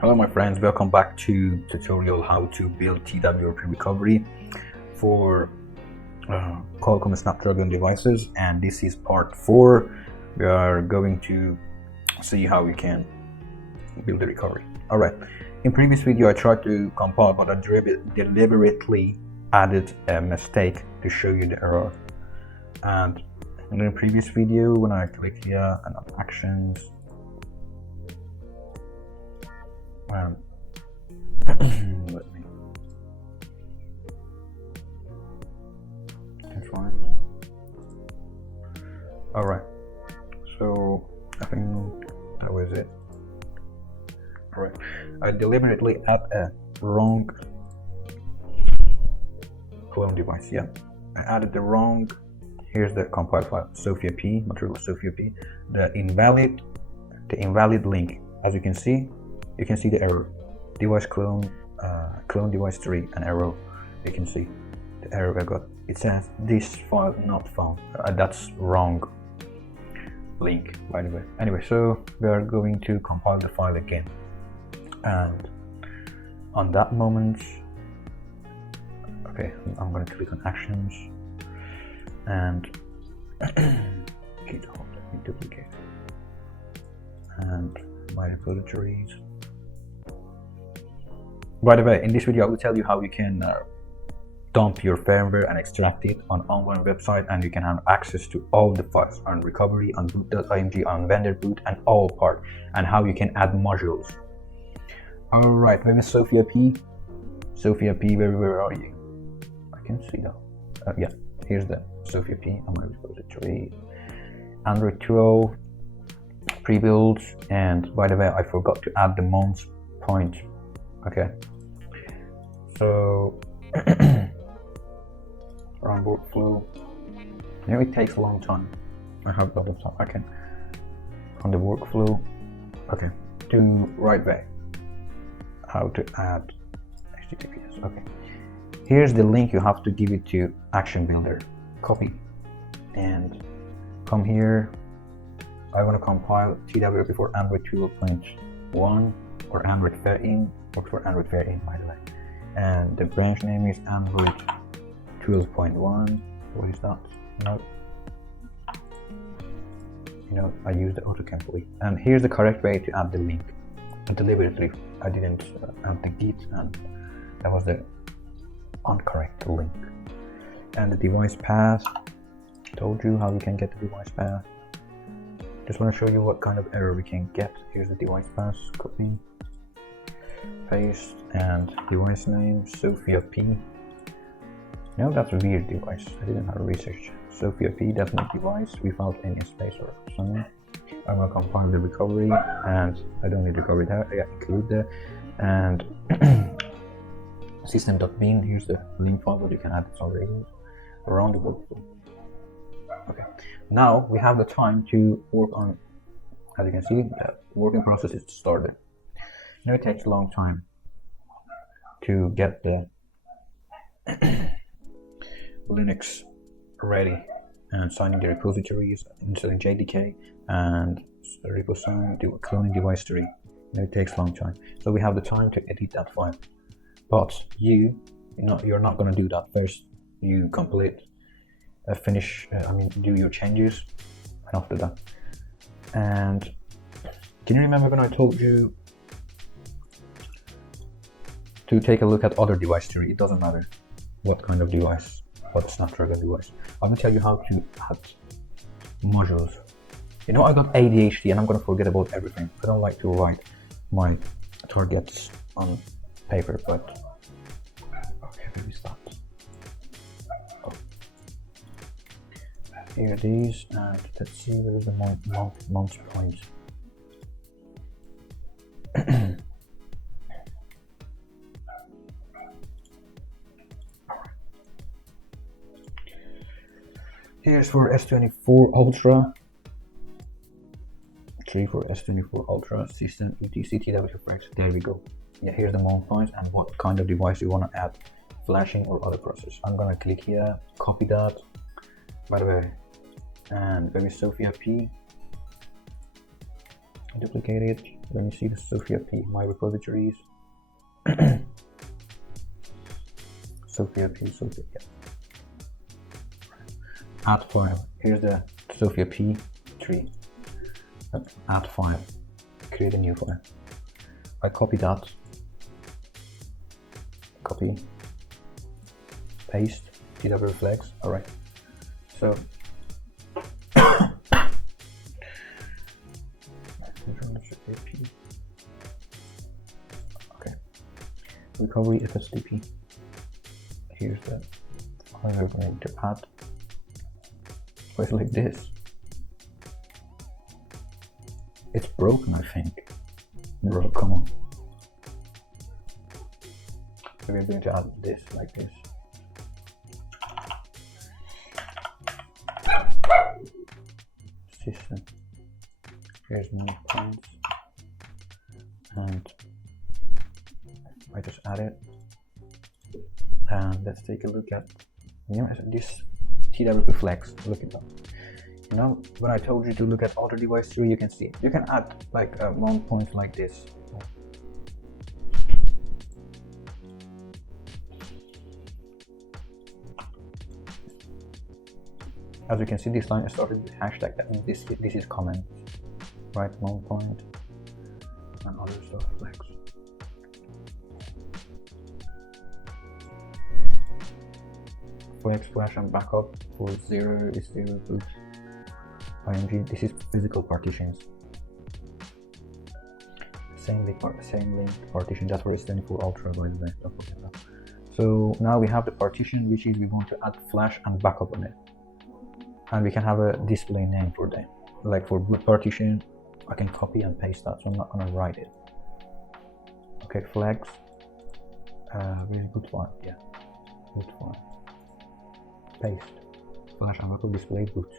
Hello my friends, welcome back to tutorial how to build TWRP recovery for Qualcomm Snapdragon devices, and this is part 4. We are going to see how we can build the recovery. Alright, in previous video I tried to compile, but I deliberately added a mistake to show you the error. And in the previous video, when I click here and on actions, let me try. Alright, so I think that was it. Alright, I deliberately add a wrong clone device. Yeah, I added the wrong. Here's the compile file, Sophia P, material Sophia P. The invalid link. As you can see the error. Device clone, clone device 3, an error. You can see the error I got. It says this file not found. That's wrong link, by the way. Anyway, so we are going to compile the file again, and on that moment, okay, I'm going to click on actions and duplicate and my repositories. By the way, in this video I will tell you how you can dump your firmware and extract it on online website, and you can have access to all the files on recovery, on boot.img, on vendor boot, and all part, and how you can add modules. Alright, my name is Sophia P. Sophia P, where are you? I can see that. Yeah, here's the Sophia P on my repository. Android 12 pre-build, and by the way, I forgot to add the month point. Okay, so run workflow. You know, it takes a long time. I have double time. I can on the workflow. Okay, do right way. How to add HTTPS. Okay, here's the link. You have to give it to Action Builder. Copy and come here. I want to compile TWRP for Android 12.1 or Android 13. For Android 13, by the way, and the branch name is Android 12.1. What is that? No, I used the autocomplete. And here's the correct way to add the link. Deliberately I didn't add the git, and that was the incorrect link. And the device path, told you how you can get the device path. Just want to show you what kind of error we can get. Here's the device path. Copy, paste, and device name Sophia P. No, that's a weird device. I didn't have research. Sophia P, definite device without any space or something. I'm gonna compile the recovery, and I don't need recovery there. I include there, and system.bin. Here's the link file that you can add some labels around the workflow. Okay, now we have the time to work on. As you can see, the working process is started. Now it takes a long time to get the Linux ready and signing the repositories, installing JDK and repo do cloning device 3. Now it takes a long time, so we have the time to edit that file. But you're not going to do that first. You complete, do your changes, and after that. And can you remember when I told you to take a look at other device tree? It doesn't matter what kind of device, what Snapdragon device. I'm gonna tell you how to add modules. You know, I got ADHD and I'm gonna forget about everything. I don't like to write my targets on paper, but okay, where is that? Oh. Here it is, and let's see where is the month point. Here's for S24 Ultra. Okay, for S24 Ultra system etc TWRP. There we go. Yeah, here's the mount point and what kind of device you want to add, flashing or other process. I'm gonna click here, copy that. By the way, and maybe Sophia P. Duplicate it. Let me see the Sophia P, my repositories. Sophia P, yeah. Add file. Here's the Sophia P tree. Add file. Create a new file. I copy that. Copy. Paste. TWRP flags. Alright. So okay. Recovery FSTP. Here's the file we're going to add. It's like this. It's broken, I think. Bro, come on. So we're going to add this like this. System. Here's new points. And I just add it. And let's take a look at, you know, this TWRP flex. Look at that. You know, when I told you to look at auto device tree, you can see you can add like mount points like this. As you can see, this line is started with hashtag. That means this is comment, right? Mount point and other stuff flex. Flex flash and backup for 0 is 0 boot. IMG, this is physical partitions. Same link partition, that's for S24 Ultra, by the way, don't forget that. So now we have the partition, which is we want to add flash and backup on it. And we can have a display name for them. Like for partition, I can copy and paste that, so I'm not gonna write it. Okay, flags, really good one, yeah, good one. Paste, flash and backup display boot.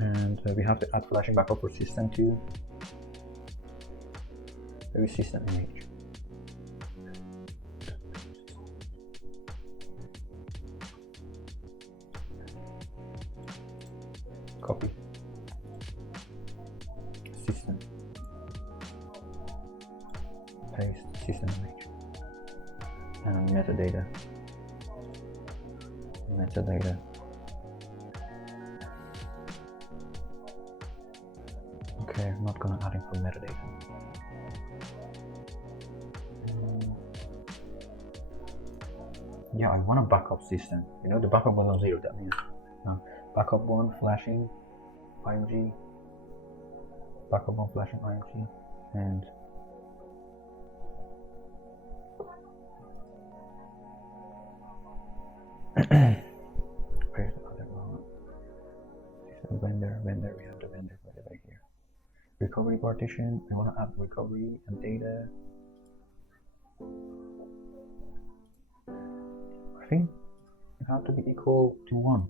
And we have to add flashing backup for system 2. Maybe system image. Copy. System. Paste system image. And metadata. Metadata. Okay, I'm not gonna add it for metadata. Yeah, I want a backup system. You know, the backup was on 0. That means backup 1 flashing IMG. Backup 1 flashing IMG. And where's the other one? Vendor, we have the vendor right here. Recovery partition, I want to add recovery and data. I think it has to be equal to 1.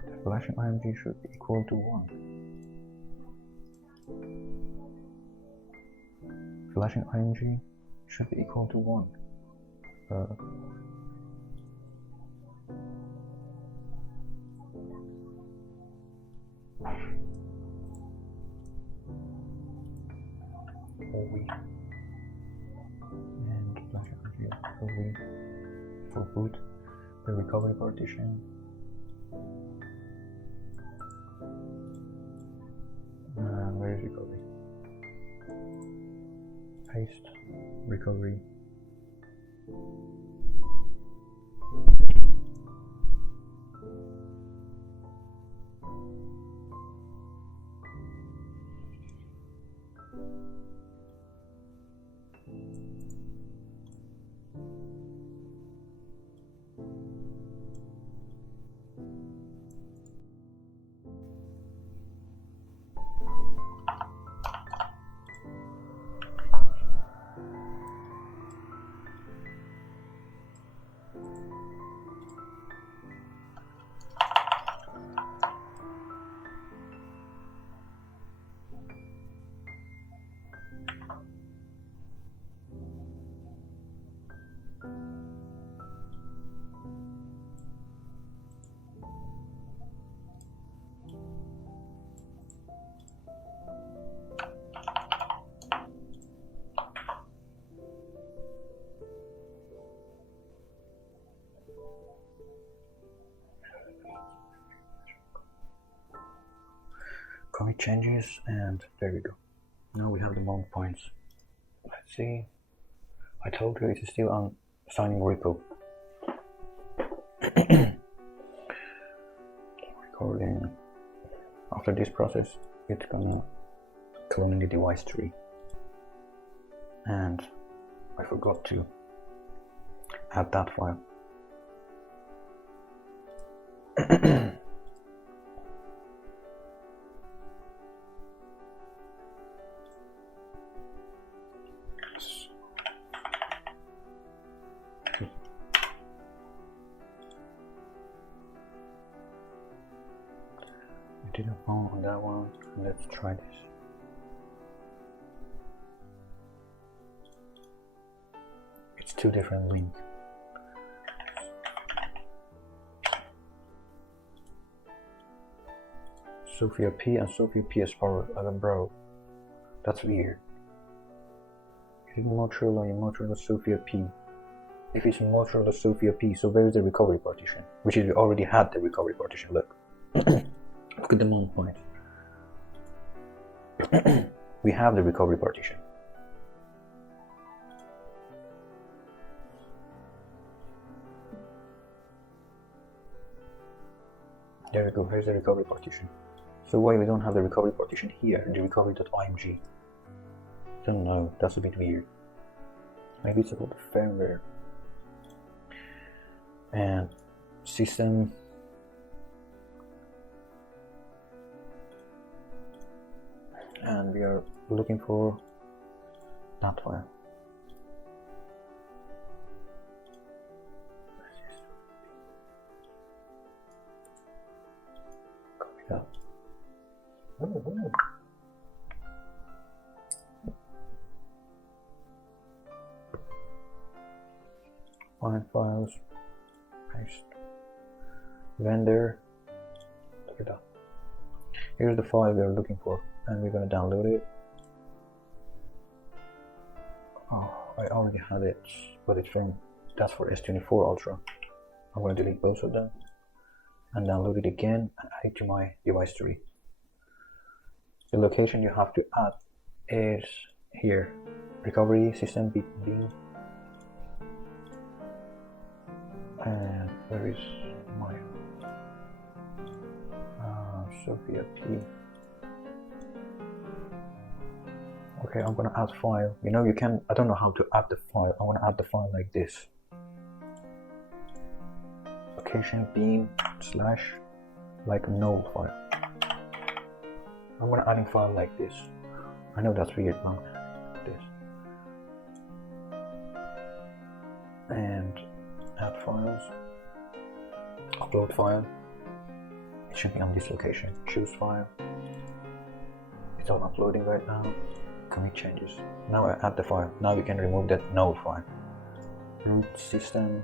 The flashing IMG should be equal to 1. Flashing IMG should be equal to 1. And flashing IMG for boot. The recovery partition. Where is recovery? Paste recovery. commit changes, and there we go. Now we have the mount points. Let's see. I told you it's still on signing repo. Recording. After this process, it's gonna cloning the device tree. And I forgot to add that file. I didn't fall on that one. Let's try this. It's two different links. Sophia P and Sophia P as power 11, bro. That's weird. Is it Motorola Sophia P? If it's Motorola Sophia P, so where is the recovery partition? Which is we already had the recovery partition. Look. Look at the mount point. We have the recovery partition. There we go, here's the recovery partition. So why we don't have the recovery partition here, the recovery.img? Don't know, that's a bit weird. Maybe it's about the firmware. And system. And we are looking for that file. Copy that. Find files, paste, vendor, look at that. Here's the file we are looking for, and we're going to download it. Oh, I already had it, but that's for S24 Ultra. I'm going to delete both of them and download it again and add it to my device tree. The location you have to add is here, recovery system beam. And where is my Sophia P? Okay, I'm gonna add file. You know, I don't know how to add the file. I want to add the file like this. Location beam / like null file. I'm gonna add a file like this. I know that's weird, but this. And add files. Upload file. It should be on this location. Choose file. It's all uploading right now. Commit changes. Now I add the file. Now we can remove that null file. Root system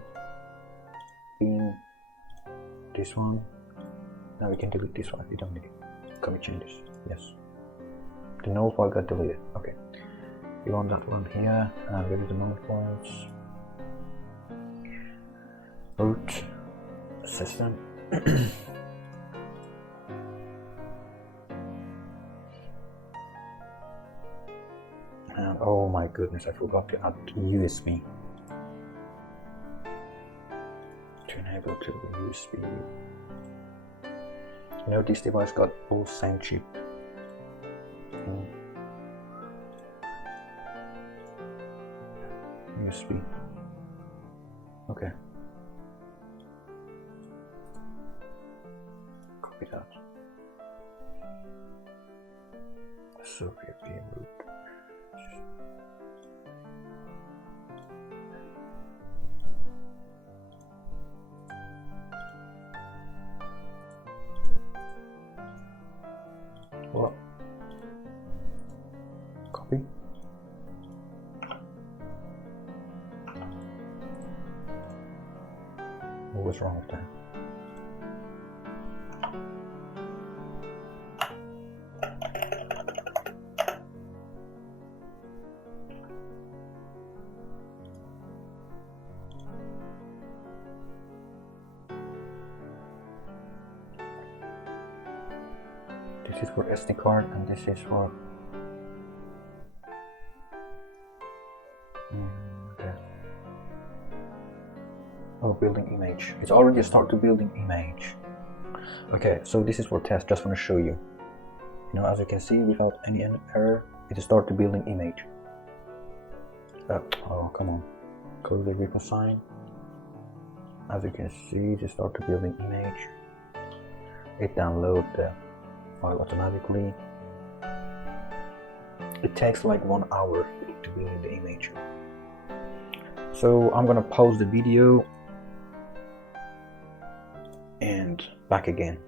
beam. This one. Now we can delete this one. We don't need it. Commit changes. Yes. The null file got deleted. Okay. We want that one here. And where is the null files? Root system. And oh my goodness, I forgot to add USB. To enable to USB. You know, this device got all same chip. USB. Okay. Copy that. Sophia P root. What? Copy. What was wrong with that? This This is for SD card, and this is for building image. It's already started building image. Okay, so this is for test. Just want to show you. You know, as you can see, without any error, it started building image. Oh, come on. Close the repo sign. As you can see, it started building image. It downloads the file automatically. It takes like 1 hour to build the image. So I'm gonna pause the video and back again.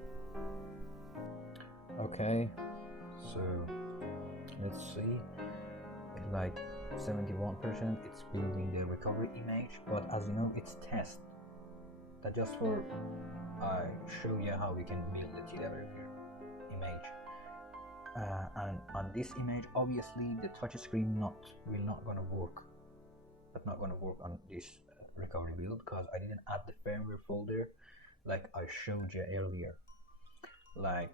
Okay, so let's see. It's like 71%. It's building the recovery image, but as you know, it's test. That just for I show you how we can build the TWRP image. And on this image, obviously the touch screen will not gonna work. That's not gonna work on this recovery build because I didn't add the firmware folder like I showed you earlier. Like,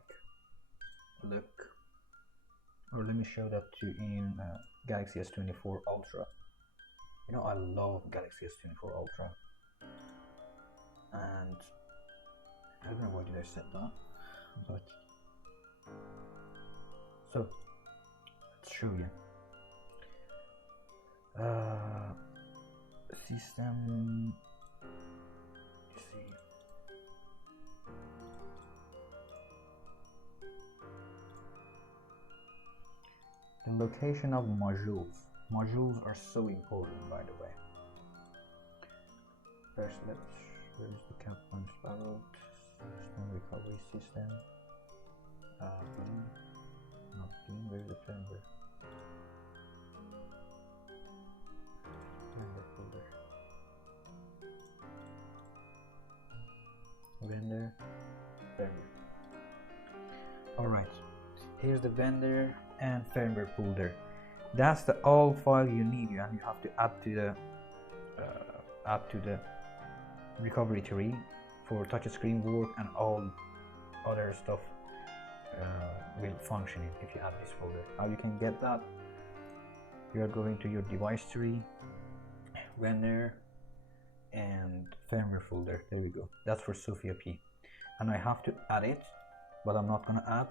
look, or let me show that to you in Galaxy S24 Ultra. You know, I love Galaxy S24 Ultra, and I don't know why did I set that, but so let's show you. System, you see, the location of modules. Modules are so important, by the way. First, where's the Captain Sparrow? System recovery system. Not Beam, where's the firmware? Folder. Vendor, firmware. Alright, here's the vendor and firmware folder. That's the all file you need, and you have to add to the recovery tree for touchscreen work, and all other stuff will function if you add this folder. How you can get that? You are going to your device tree, vendor, and firmware folder. There we go. That's for Sophia P. And I have to add it, but I'm not gonna add.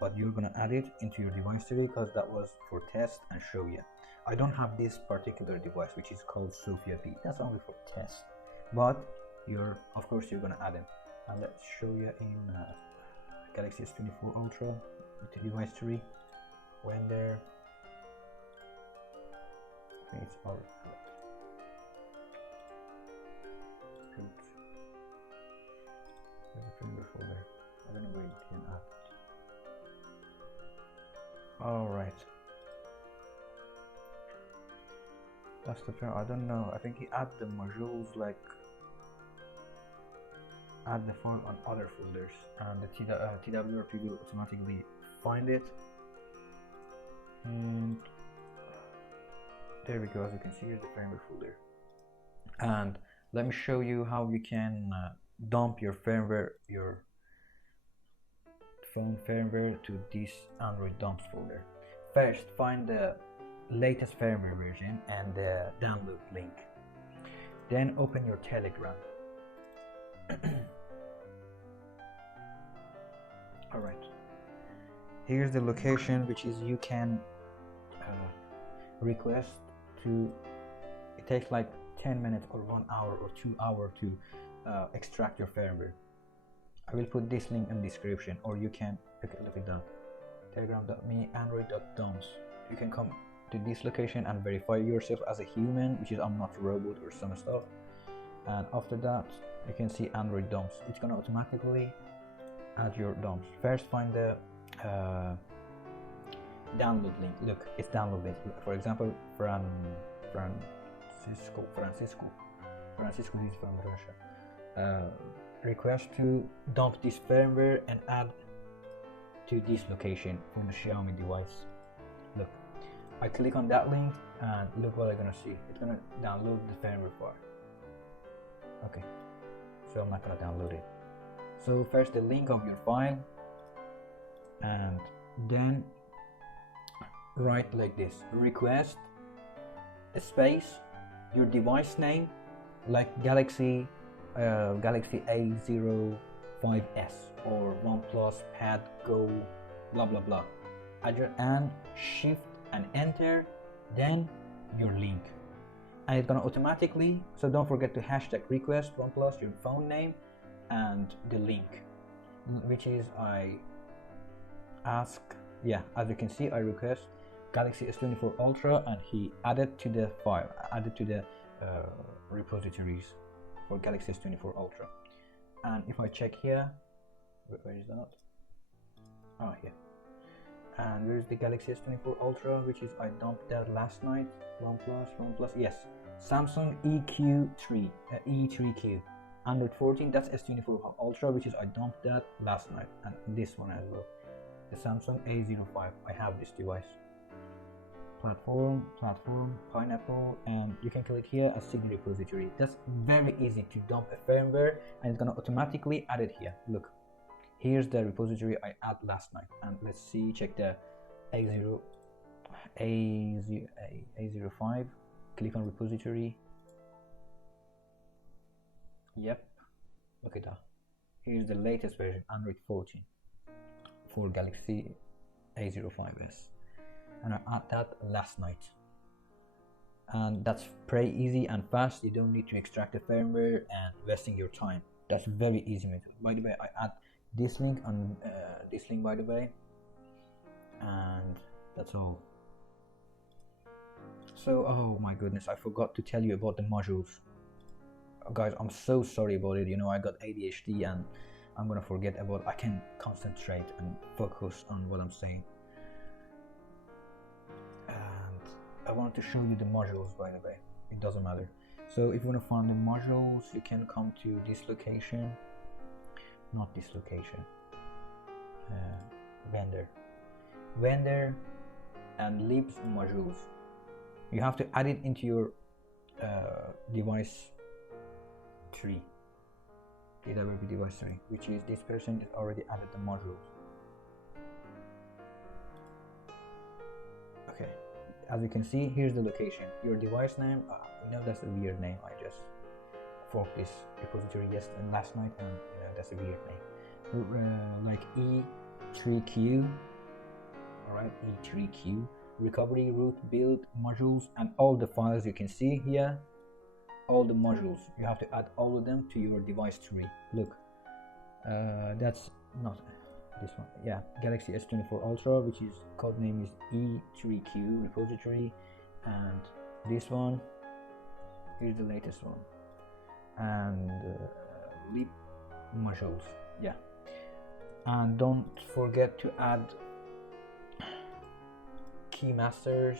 But you're gonna add it into your device tree because that was for test and show you. I don't have this particular device which is called Sophia P. That's only for test. But of course you're gonna add them. And let's show you in Galaxy S24 Ultra with the device tree. When there, I think it's all. There's a folder folder. I don't know where you can add. Alright. That's the first. I don't know. I think he add the modules, like add the file on other folders, and the TWRP will automatically find it. And there we go. As you can see, here's the firmware folder. And let me show you how you can dump your firmware, your phone firmware, to this Android dumps folder. First, find the latest firmware version and the download link. Then open your Telegram. Alright, here's the location which is you can request to. It takes like 10 minutes or 1 hour or 2 hours to extract your firmware. I will put this link in the description, or you can look it down. Telegram.me android.dumps. You can come to this location and verify yourself as a human, which is I'm not a robot or some stuff. And after that, you can see Android dumps. It's gonna automatically add your dumps. First, find the download link. Look, it's download link. For example, Francisco is from Russia. Request to dump this firmware and add to this location for the Xiaomi device. Look, I click on that link and look what I'm gonna see. It's gonna download the firmware file. Okay, so I'm not gonna download it. So first, the link of your file. and then write like this: request space your device name, like Galaxy A05s or OnePlus Pad Go blah blah blah, and shift and enter, then your link, and it's gonna automatically, so don't forget to hashtag request OnePlus your phone name and the link, which is I ask, yeah, as you can see I request Galaxy S24 Ultra, and he added to the file, added to the repositories for Galaxy S24 Ultra. And if I check here, where is that? Oh, here. And where is the Galaxy S24 Ultra, which is I dumped that last night. OnePlus, yes, Samsung E3Q, Android 14. That's S24 Ultra, which is I dumped that last night, and this one as well, the Samsung A05. I have this device. Platform, pineapple, and you can click here as Signal repository. That's very easy to dump a firmware, and it's gonna automatically add it here. Look, here's the repository I add last night, and let's see, check the A05, click on repository. Yep, look at that. Here's the latest version, Android 14 for Galaxy A05s. And I add that last night, and that's pretty easy and fast. You don't need to extract the firmware and wasting your time. That's very easy method. By the way, I add this link on this link, by the way, and that's all. So, oh my goodness, I forgot to tell you about the modules, guys. I'm so sorry about it. You know, I got ADHD and I'm gonna forget about. I can concentrate and focus on what I'm saying. I wanted to show you the modules, by the way. It doesn't matter. So if you want to find the modules, you can come to this location, not this location, vendor, and libs modules. You have to add it into your device tree, TWRP device tree, which is this person is already added the modules. Okay. As you can see, here's the location, your device name. You know, that's a weird name. I just forked this repository last night, and you know, that's a weird name. Like E3Q, alright, E3Q, recovery, root, build, modules, and all the files you can see here, all the modules. You have to add all of them to your device tree. Look, that's not this one, yeah, Galaxy S24 Ultra, which is code name is E3Q repository, and this one, here's the latest one, and lib modules, yeah. And don't forget to add keymaster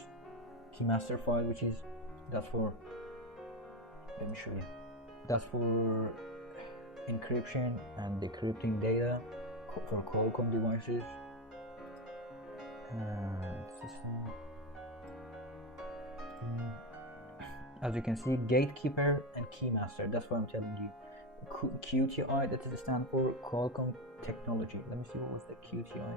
file, which is, that's for, let me show you, that's for encryption and decrypting data for Qualcomm devices. As you can see, gatekeeper and keymaster, that's what I'm telling you. QTI, that is stand for Qualcomm technology. Let me see, what was the QTI?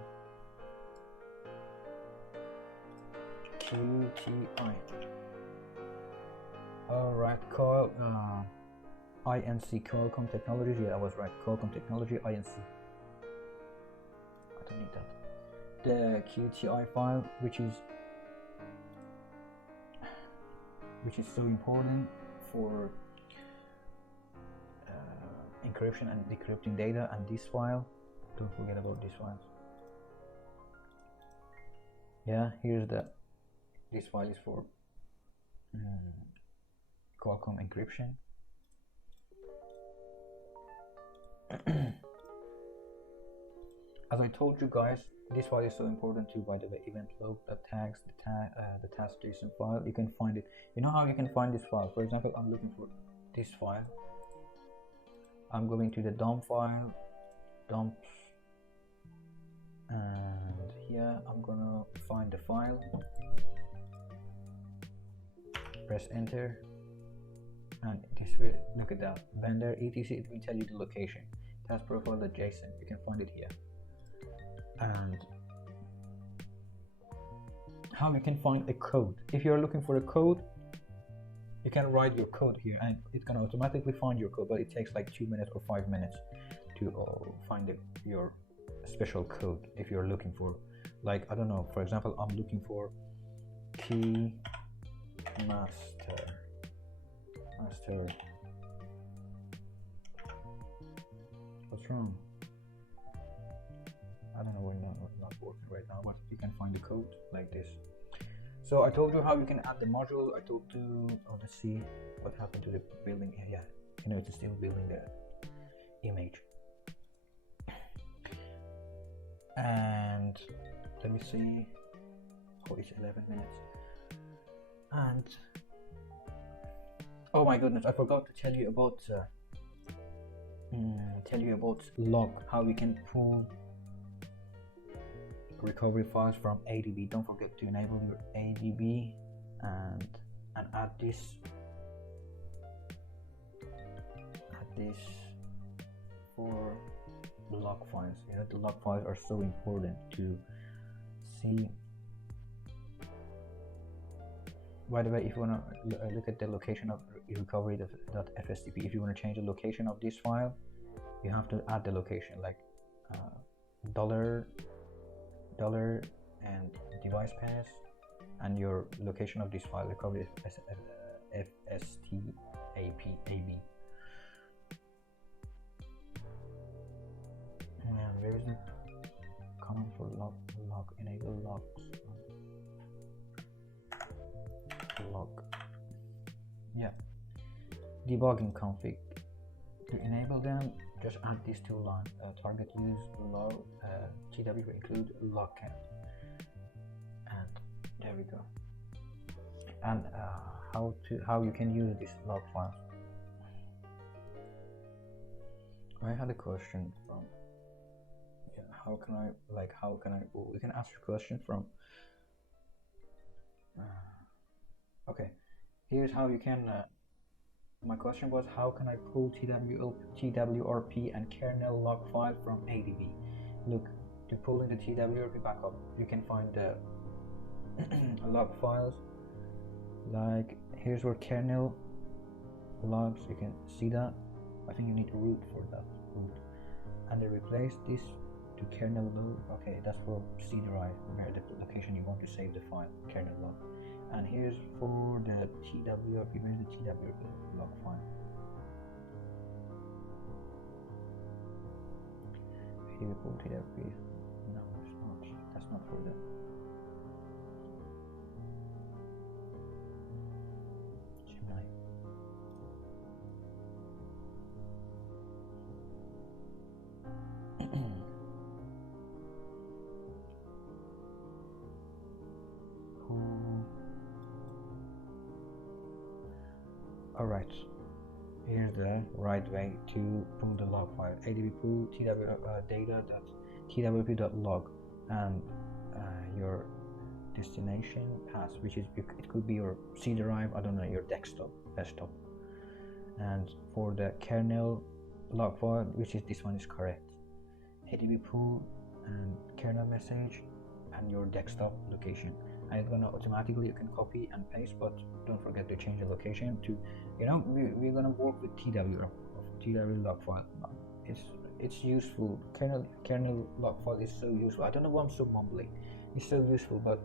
Alright, INC, Qualcomm technology. Yeah, I was right, Qualcomm technology, INC. I don't need that. The QTI file, which is so important for encryption and decrypting data. And this file, don't forget about this file. Yeah, here's this file is for Qualcomm encryption. As I told you guys, this file is so important too, by the way. Event log, the tags, the task JSON file, you can find it. You know how you can find this file? For example, I'm looking for this file. I'm going to the dump file, dumps, and here I'm gonna find the file. Press enter, and this will, look at that, vendor etc. It will tell you the location. Task profile.json, you can find it here. and how you can find a code. If you're looking for a code, you can write your code here and it's gonna automatically find your code, but it takes like 2 minutes or 5 minutes to find your special code. If you're looking for, like, I don't know, for example, I'm looking for key master. What's wrong? I don't know, we're not working right now, but you can find the code like this. So I told you how you can add the module. I told you, oh, let's see what happened to the building. Yeah, you know, it's still building the image. And let me see. Oh, it's 11 minutes. And oh my goodness, I forgot to tell you about log, how we can pull recovery files from ADB. Don't forget to enable your ADB and add this for the log files. You know, the log files are so important to see. By the way, if you want to look at the location of recovery.fstp, if you want to change the location of this file, you have to add the location, like dollar and device path and your location of this file, recovery fstap ab. And where is it? Command for log enable logs. Log. Yeah. Debugging config. To enable them, just add these two lines. Target use log TWRP include log count. And there we go. And how you can use this log file. I had a question from. Yeah, how can I? Oh, you can ask your question from. Okay, here's how you can. My question was, how can I pull TWRP and kernel log file from ADB? Look, to pull in the TWRP backup, you can find the log files. Like here's where kernel logs. You can see that. I think you need root for that root, and they replace this to kernel log. Okay, that's for C drive, where the location you want to save the file, kernel log. And here's for the TWRP, where's the TWRP log file? Here pull TWRP. No, it's not. That's not for the Gemini. Alright, here's the right way to pull the log file. ADB pull data.twrp.log and your destination path, which is, it could be your C drive, I don't know, your desktop. And for the kernel log file, which is this one, is correct. ADB pull and kernel message and your desktop location. And it's gonna automatically, you can copy and paste, but don't forget to change the location to, you know, we're gonna work with TWR log file. It's useful. Kernel log file is so useful. I don't know why I'm so mumbling. It's so useful, but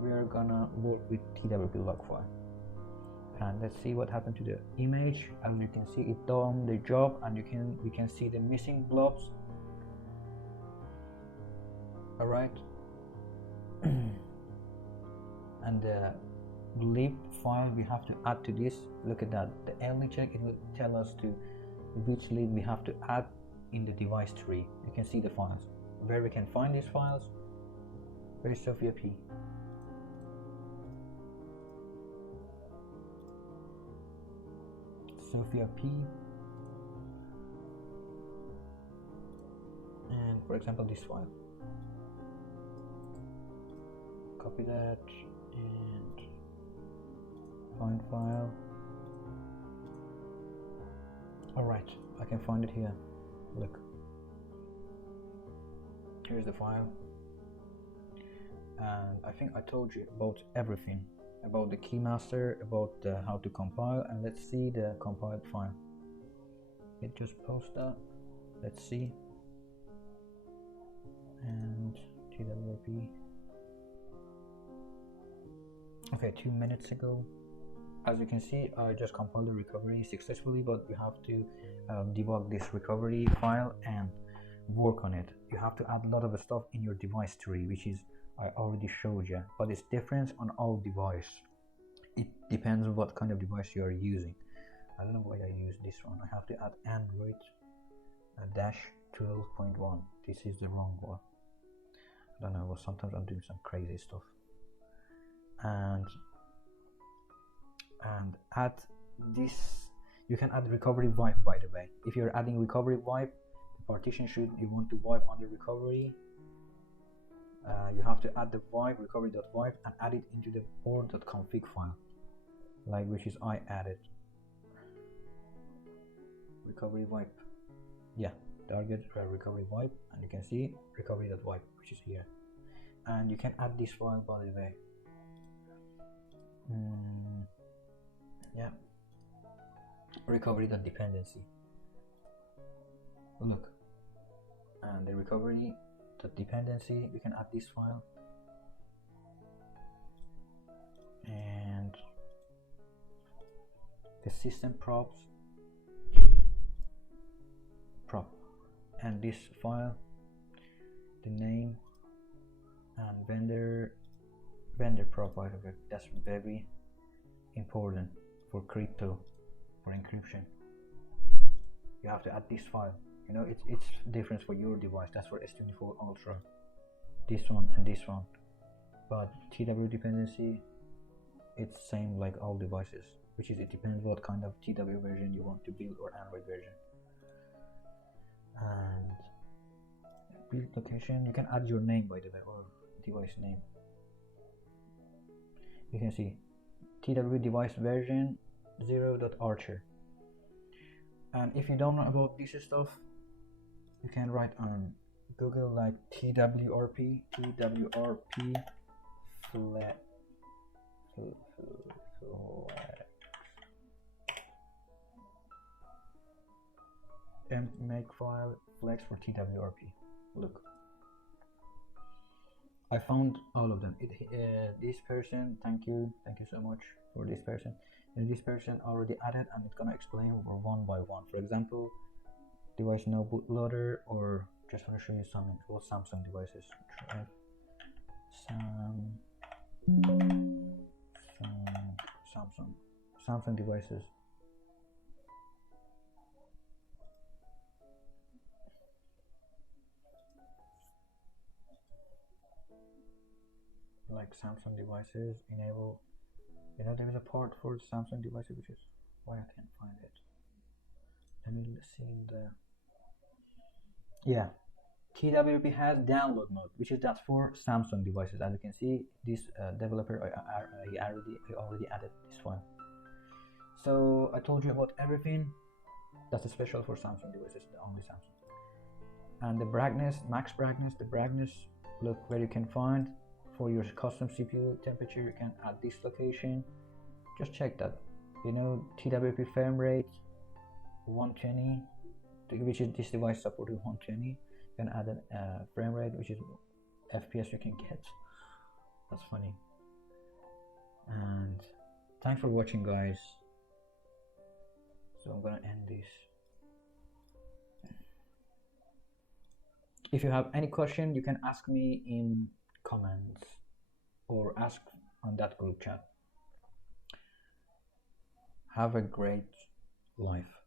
we're gonna work with TWR log file. And let's see what happened to the image. And you can see it done the job, and we can see the missing blobs. All right. And the lib file we have to add to this. Look at that, the LD check, it will tell us to which lib we have to add in the device tree. You can see the files, where we can find these files. Where's Sophia P? Sophia P. And for example, this file. Copy that and find file. Alright, I can find it here. Look. Here's the file, and I think I told you about everything, about the keymaster, about how to compile, and let's see the compiled file. It just post that. Let's see. And TWRP. Okay, 2 minutes ago. As you can see, I just compiled the recovery successfully, but you have to debug this recovery file and work on it. You have to add a lot of stuff in your device tree, which is I already showed you, but it's different on all device. It depends on what kind of device you are using. I don't know why I use this one. I have to add Android dash 12.1. This is the wrong one. I don't know, well, sometimes I'm doing some crazy stuff. And add this. You can add recovery wipe, by the way. If you're adding recovery wipe, the partition you want to wipe on the recovery, you have to add the wipe, recovery.wipe, and add it into the board.config file, like which is I added. Recovery wipe, yeah, target recovery wipe, and you can see recovery.wipe, which is here. And you can add this file, by the way. Yeah, recovery.dependency. Look, and the recovery.dependency, you can add this file, and the system prop, and this file, the name, and vendor prop, by the way. That's very important for crypto, for encryption. You have to add this file. You know, it's different for your device. That's for S24 Ultra, this one and this one. But TW dependency, it's same like all devices, which is it depends what kind of TW version you want to build, or Android version. And build location, you can add your name, by the way, or device name. You can see TW device version 0.archer. And if you don't know about this stuff, you can write on Google like TWRP flat and make file flex for TWRP. Look, I found all of them. This person, thank you so much for this person. And this person already added, and it's gonna explain one by one. For example, device no bootloader, or just want to show you something about Samsung devices. Try Samsung devices. Like Samsung devices, enable. You know, there is a part for Samsung devices, which is why I can't find it. Let me see in the. Yeah, TWRP has download mode, which is that's for Samsung devices. As you can see, this developer I already added this file. So I told you about everything. That's a special for Samsung devices, the only Samsung. And the brightness, max brightness, the brightness. Look where you can find. For your custom CPU temperature, you can add this location. Just check that. You know, TWRP frame rate 120, which is this device supported 120. You can add a frame rate, which is FPS you can get. That's funny. And thanks for watching, guys. So I'm gonna end this. If you have any question, you can ask me in comments or ask on that group chat. Have a great life.